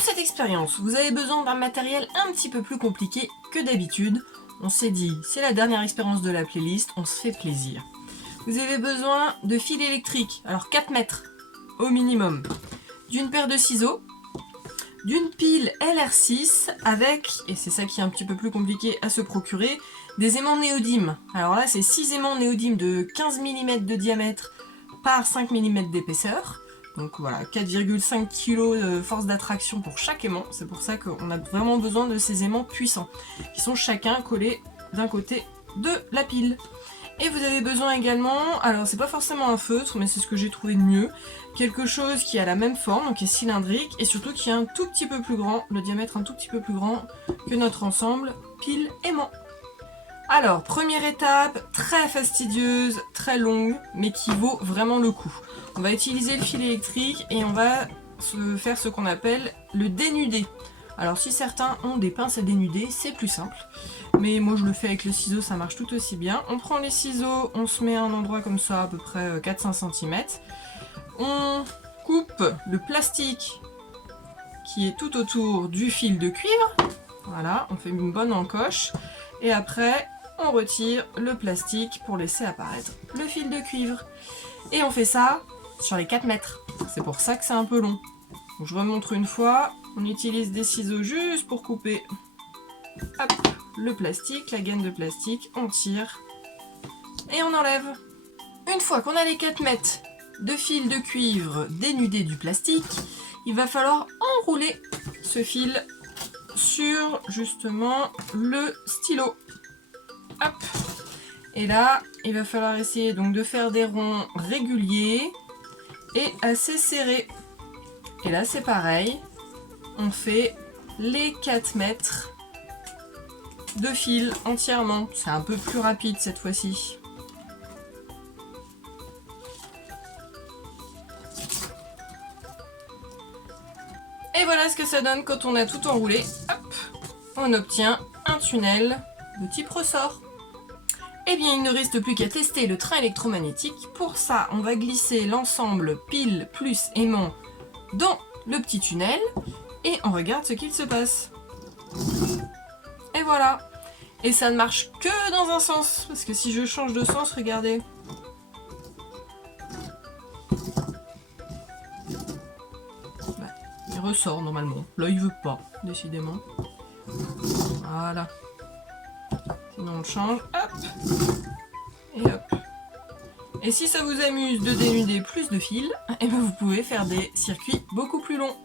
Pour cette expérience, vous avez besoin d'un matériel un petit peu plus compliqué que d'habitude. On s'est dit, c'est la dernière expérience de la playlist, on se fait plaisir. Vous avez besoin de fils électriques, alors 4 mètres au minimum, d'une paire de ciseaux, d'une pile LR6 avec, et c'est ça qui est un petit peu plus compliqué à se procurer, des aimants néodyme. Alors là, c'est 6 aimants néodyme de 15 mm de diamètre par 5 mm d'épaisseur. Donc voilà, 4,5 kg de force d'attraction pour chaque aimant. C'est pour ça qu'on a vraiment besoin de ces aimants puissants, qui sont chacun collés d'un côté de la pile. Et vous avez besoin également, alors c'est pas forcément un feutre, mais c'est ce que j'ai trouvé de mieux, quelque chose qui a la même forme, donc qui est cylindrique, et surtout qui est un tout petit peu plus grand, le diamètre un tout petit peu plus grand que notre ensemble pile aimant. Alors, première étape, très fastidieuse, très longue, mais qui vaut vraiment le coup. On va utiliser le fil électrique et on va faire ce qu'on appelle le dénudé. Alors si certains ont des pinces à dénuder, c'est plus simple. Mais moi je le fais avec le ciseau, ça marche tout aussi bien. On prend les ciseaux, on se met à un endroit comme ça, à peu près 4-5 cm. On coupe le plastique qui est tout autour du fil de cuivre. Voilà, on fait une bonne encoche. Et après, on retire le plastique pour laisser apparaître le fil de cuivre. Et on fait ça sur les 4 mètres. C'est pour ça que c'est un peu long. Donc, je remontre une fois. On utilise des ciseaux juste pour couper hop, le plastique, la gaine de plastique. On tire et on enlève. Une fois qu'on a les 4 mètres de fil de cuivre dénudé du plastique, il va falloir enrouler ce fil sur justement le stylo. Hop. Et là, il va falloir essayer donc de faire des ronds réguliers et assez serrés. Et là, c'est pareil. On fait les 4 mètres de fil entièrement. C'est un peu plus rapide cette fois-ci. Et voilà ce que ça donne quand on a tout enroulé. Hop, on obtient un tunnel de type ressort. Eh bien, il ne reste plus qu'à tester le train électromagnétique. Pour ça, on va glisser l'ensemble pile plus aimant dans le petit tunnel et on regarde ce qu'il se passe. Et voilà. Et ça ne marche que dans un sens, parce que si je change de sens, regardez. Il ressort normalement. Là, il veut pas, décidément. Voilà. Sinon, on le change. Hop. Et hop. Et si ça vous amuse de dénuder plus de fils, eh ben vous pouvez faire des circuits beaucoup plus longs.